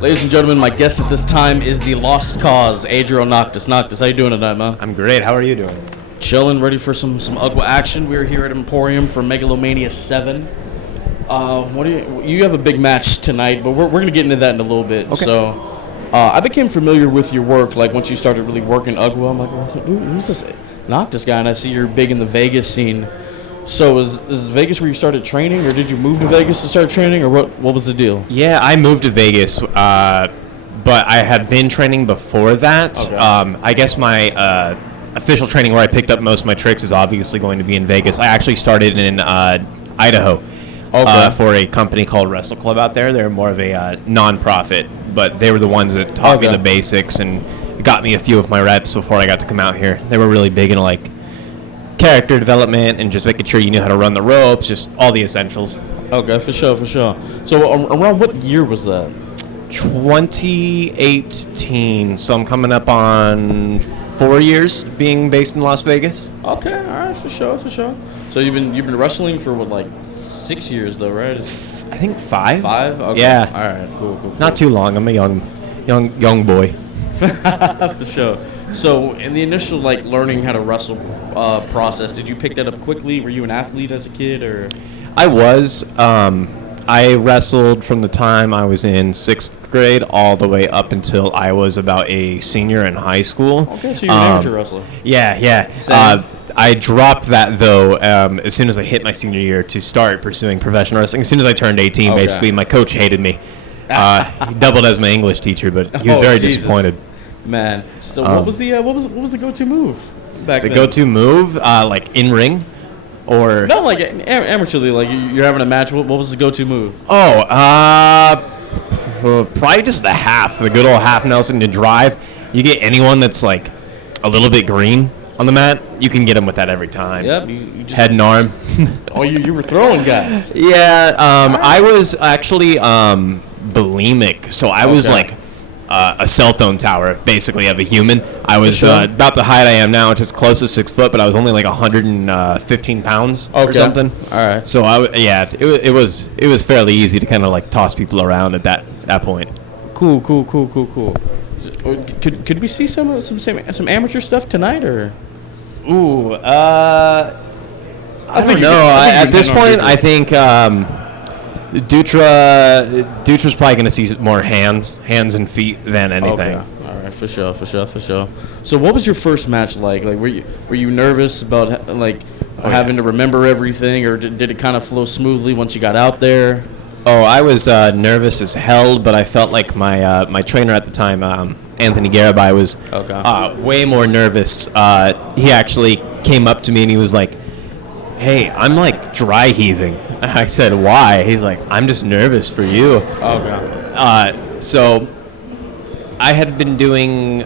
Ladies and gentlemen, my guest at this time is the Lost Cause Adriel Noctis. Noctis, how you doing tonight, man? I'm great. How are you doing? Chilling, ready for some UGWA action. We're here at Emporium for Megalomania 7. You have a big match tonight, but we're going to get into that in a little bit. Okay. So, I became familiar with your work, like, once you started really working UGWA. I'm like, well, who's this Noctis guy? And I see you're big in the Vegas scene. So is Vegas where you started training, or did you move to Vegas to start training, or what was the deal? Yeah, I moved to Vegas, but I had been training before that. Okay. I guess my official training where I picked up most of my tricks is obviously going to be in Vegas. I actually started in Idaho for a company called Wrestle Club out there. They're more of a non-profit, but they were the ones that taught me the basics and got me a few of my reps before I got to come out here. They were really big into, like, character development and just making sure you knew how to run the ropes, just all the essentials. Okay, for sure. So around what year was that? 2018. So I'm coming up on 4 years being based in Las Vegas. Okay, all right, for sure. So you've been wrestling for what, like 6 years though, right? I think 5. 5? Okay. Yeah. All right, cool. Not too long. I'm a young boy. For sure. So in the initial, like, learning how to wrestle process, did you pick that up quickly? Were you an athlete as a kid, or? I was. I wrestled from the time I was in 6th grade all the way up until I was about a senior in high school. Okay, so you're an amateur wrestler. Yeah. I dropped that, though, as soon as I hit my senior year to start pursuing professional wrestling. As soon as I turned 18, basically, my coach hated me. He doubled as my English teacher, but he was very disappointed. Man, so what was the go-to move back then? The go-to move, like in ring, or no, like amateurly, like you're having a match. What was the go-to move? Probably just the half, the good old half Nelson to drive. You get anyone that's like a little bit green on the mat, you can get them with that every time. Yep, you just, head and arm. you were throwing guys. Yeah, I was actually bulimic, so I was like a cell phone tower, basically, of a human. I was about the height I am now, which is close to 6 foot, but I was only like 115 pounds or something. All right. So it was fairly easy to kind of like toss people around at that point. Cool. Could we see some amateur stuff tonight, or? Ooh, I don't know. At this point, I think Dutra's probably going to see more hands and feet than anything. Okay. All right, for sure. So, what was your first match like? Like, were you nervous about having to remember everything, or did it kind of flow smoothly once you got out there? Oh, I was nervous as hell, but I felt like my trainer at the time, Anthony Garabai, was way more nervous. He actually came up to me and he was like, "Hey, I'm like dry heaving." I said, "Why?" He's like, "I'm just nervous for you." Okay. So I had been doing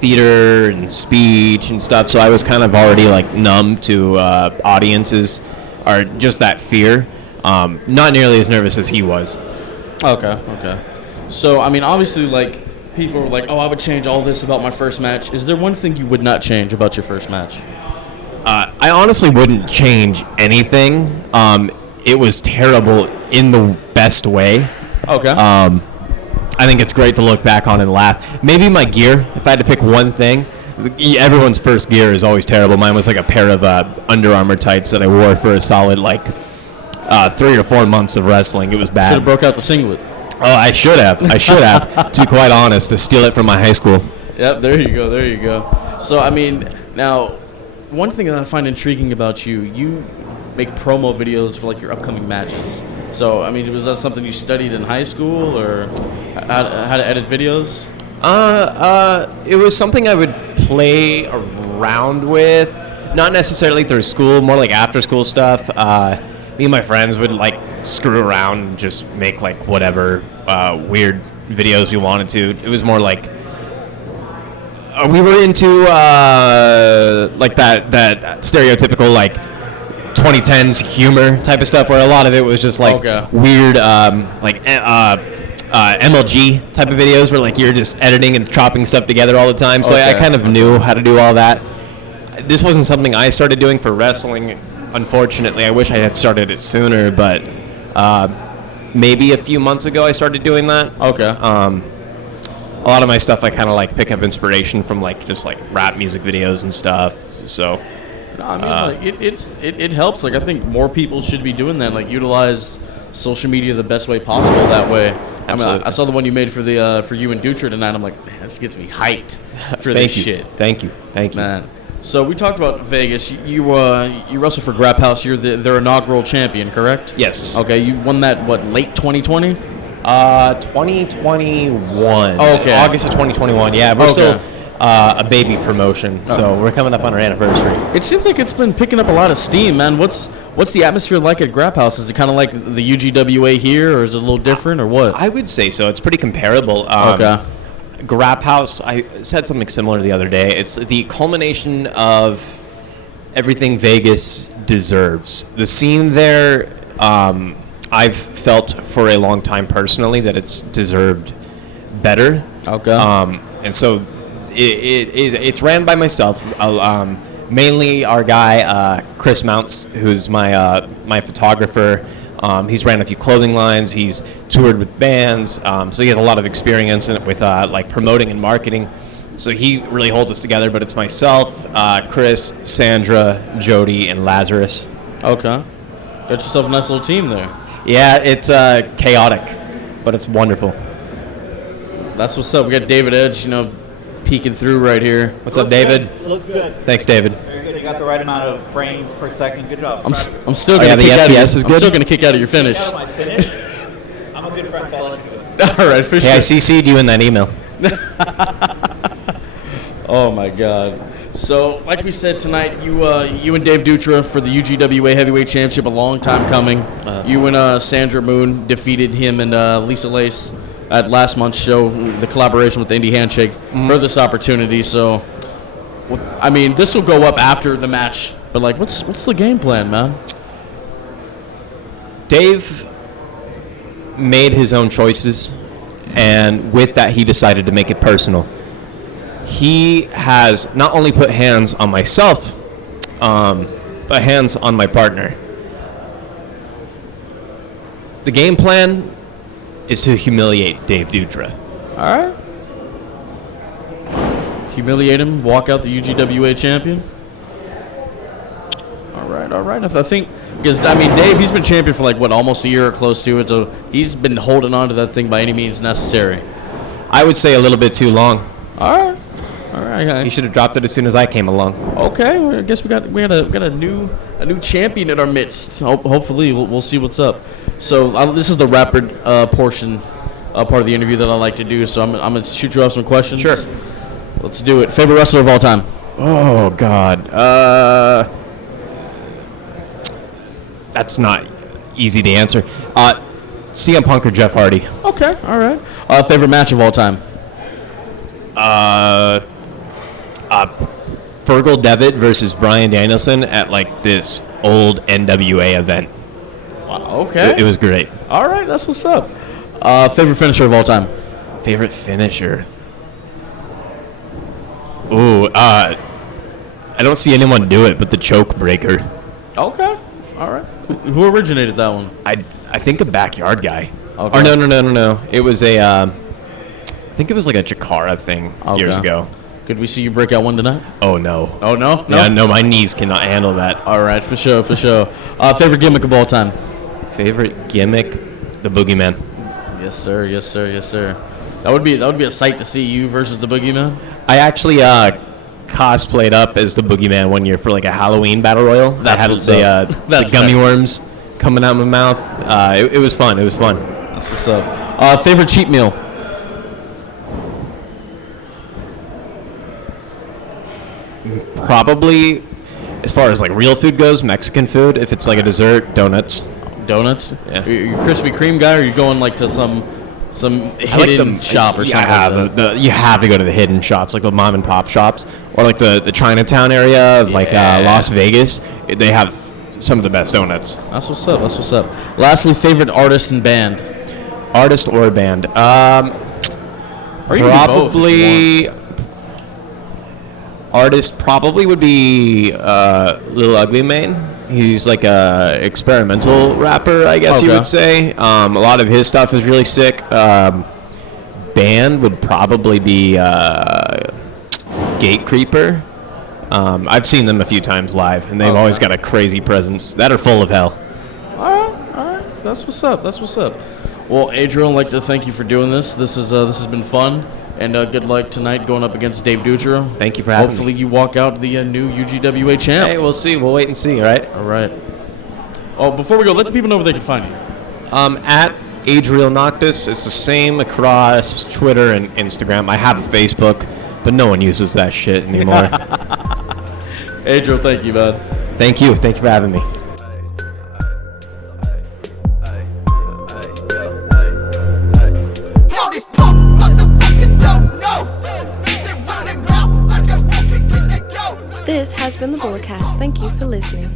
theater and speech and stuff, so I was kind of already like numb to audiences or just that fear. Not nearly as nervous as he was. Okay. So, I mean, obviously, like, people were like, "Oh, I would change all this about my first match." Is there one thing you would not change about your first match? I honestly wouldn't change anything. It was terrible in the best way. Okay. I think it's great to look back on and laugh. Maybe my gear, if I had to pick one thing. Everyone's first gear is always terrible. Mine was like a pair of Under Armour tights that I wore for a solid 3 or 4 months of wrestling. It was bad. Should have broke out the singlet. Oh, I should have, to be quite honest, to steal it from my high school. Yep, there you go. So, I mean, now, one thing that I find intriguing about you make promo videos for, like, your upcoming matches. So, I mean, was that something you studied in high school, or how to edit videos? It was something I would play around with, not necessarily through school, more like after-school stuff. Me and my friends would like screw around and just make like whatever weird videos we wanted to. It was more like we were into like that stereotypical like 2010s humor type of stuff, where a lot of it was just like weird MLG type of videos where like you're just editing and chopping stuff together all the time. So I kind of knew how to do all that. This wasn't something I started doing for wrestling. Unfortunately, I wish I had started it sooner, but maybe a few months ago I started doing that. Okay. A lot of my stuff I kind of like pick up inspiration from like just like rap music videos and stuff. So No, I mean, like it helps. Like I think more people should be doing that. Like utilize social media the best way possible. That way, I mean, I saw the one you made for the for you and Dutra tonight. I'm like, man, this gets me hyped for this shit. Thank you, man. So we talked about Vegas. You wrestle for GrapHouse. You're their inaugural champion, correct? Yes. Okay, you won that late 2020? 2021. Oh, okay. August of 2021. Yeah, we're still a baby promotion, so we're coming up on our anniversary. It seems like it's been picking up a lot of steam, man. What's the atmosphere like at GrapHouse? Is it kind of like the UGWA here, or is it a little different, or what? I would say so. It's pretty comparable. Okay. GrapHouse, I said something similar the other day. It's the culmination of everything Vegas deserves. The scene there, I've felt for a long time personally that it's deserved better. Okay. And so it's ran by myself. Mainly our guy Chris Mounts, who's my photographer. He's ran a few clothing lines. He's toured with bands, so he has a lot of experience with like promoting and marketing. So he really holds us together. But it's myself, Chris, Sandra, Jody, and Lazarus. Okay. Got yourself a nice little team there. Yeah, it's chaotic, but it's wonderful. That's what's up. We got David Edge, peeking through right here. What's up, David? Looks good. Thanks, David. Very good. You got the right amount of frames per second. Good job. I'm still gonna the kick out of FPS is I'm good? still gonna kick out of your finish. Out of my finish. I'm a good friend, so I'll let you do it. All right, for sure. Hey, I CC'd you in that email. Oh my God. So, like we said tonight, you and Dave Dutra for the UGWA Heavyweight Championship, a long time coming. You and Sandra Moon defeated him and Lisa Lace at last month's show, the collaboration with the Indie Handshake, for this opportunity. So, I mean, this will go up after the match, but like, what's the game plan, man? Dave made his own choices, and with that, he decided to make it personal. He has not only put hands on myself, but hands on my partner. The game plan is to humiliate Dave Dutra. All right. Humiliate him, walk out the UGWA champion. All right. I think, because, I mean, Dave, he's been champion for almost a year or close to it, so he's been holding on to that thing by any means necessary. I would say a little bit too long. All right. He should have dropped it as soon as I came along. Okay, well, I guess we got a new champion in our midst. Hopefully, we'll see what's up. So this is the rapid portion, part of the interview that I like to do. So I'm gonna shoot you off some questions. Sure. Let's do it. Favorite wrestler of all time? Oh God. That's not easy to answer. CM Punk or Jeff Hardy. Okay, all right. Favorite match of all time? Fergal Devitt versus Bryan Danielson at this old NWA event. Wow, okay. It was great. All right, that's what's up. Favorite finisher of all time? Favorite finisher. Ooh, I don't see anyone do it but the choke breaker. Okay, all right. Who originated that one? I think a backyard guy. Okay. Or no. It was I think it was like a Chikara thing years ago. Could we see you break out one tonight? Oh no. Oh no? Yeah, no, my knees cannot handle that. All right, for sure. Favorite gimmick of all time? Favorite gimmick? The Boogeyman. Yes, sir. That would be a sight to see you versus the Boogeyman. I actually cosplayed up as the Boogeyman one year for a Halloween battle royal. That's what's up. The gummy worms coming out of my mouth. It was fun. That's what's up. Favorite cheat meal? Probably, as far as real food goes, Mexican food. If it's a dessert, donuts. Donuts? Yeah. You Krispy Kreme guy, or you going to some hidden shop or something? You have to go to the hidden shops, the mom and pop shops, or the Chinatown area of Las Vegas. They have some of the best donuts. That's what's up. Lastly, favorite artist and band? Artist or band? Or you can do both if you probably. want. Artist probably would be Little Ugly Mane. He's like a experimental rapper, I guess you Okay. would say. A lot of his stuff is really sick. Band would probably be Gate Creeper. I've seen them a few times live, and they've always got a crazy presence. That are Full of Hell. All right. That's what's up. Well, Adriel, I'd like to thank you for doing this. This has been fun, and good luck tonight going up against Dave Dutra. Thank you for having Hopefully me. you walk out the new UGWA champ. Hey, we'll see. We'll wait and see, all right? All right. Oh, before we go, let the people know where they can find you. At Adriel Noctis. It's the same across Twitter and Instagram. I have a Facebook, but no one uses that shit anymore. Adriel, thank you, man. Thank you. Thank you for having me. Yo, these punk motherfuckers don't know. They running around like a monkey when they go. This has been the broadcast. Thank you for listening.